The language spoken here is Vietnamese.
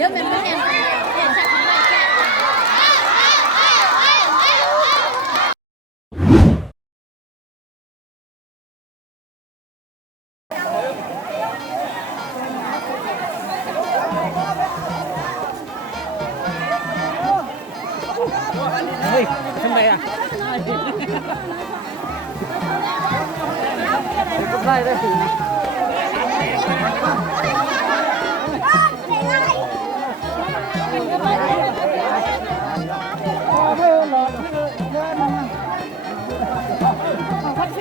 nhớ mình mới xem xem Không Ôi, thân mày à? Đây đây.